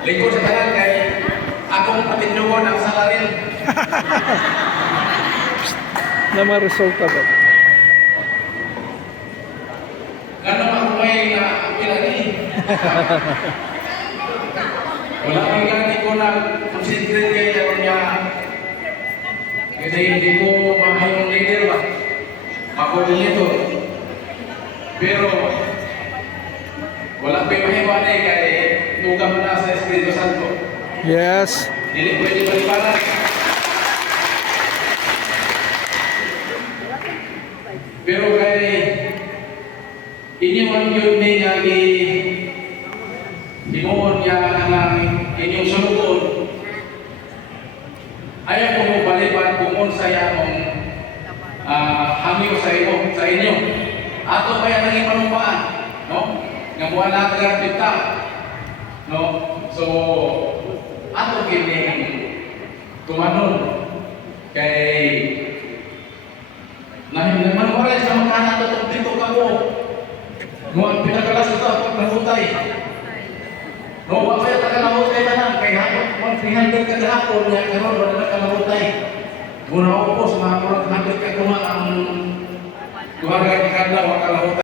Lingkod sa tanan kay akong patindugon ang salarin. Na mga resulta ba? Ganun ako may pilani. Wala kang gani ko na concentrate kay ako niya. Kasi hindi ko mahayong leader ba? Ako dito. Pero wala pa yung mahiwan eh kay tuga mo na sa Espiritu Santo. Yes. Hindi pwede baliparan. Pero kay inyong yun niya hinuon niya ang inyong sulukon. Ayaw ko mo balipan kung unsaya mong hangyo sa inyo. Ato kaya naging panumpaan, no? Nga buwan na taga-pita, no? So, ato kining tumanon kay naman wala sa mga anak itong dito ka mo. Nung pinagalas ito ako nahutay. No, wala kaya taga-nahutay na lang. Kaya hapon, 300 ka gahapon niya karon wala na ka-nahutay. Muna ako po, sa mga 100 ka ang duhaga ni Kadlaw, wala ka-nahutay.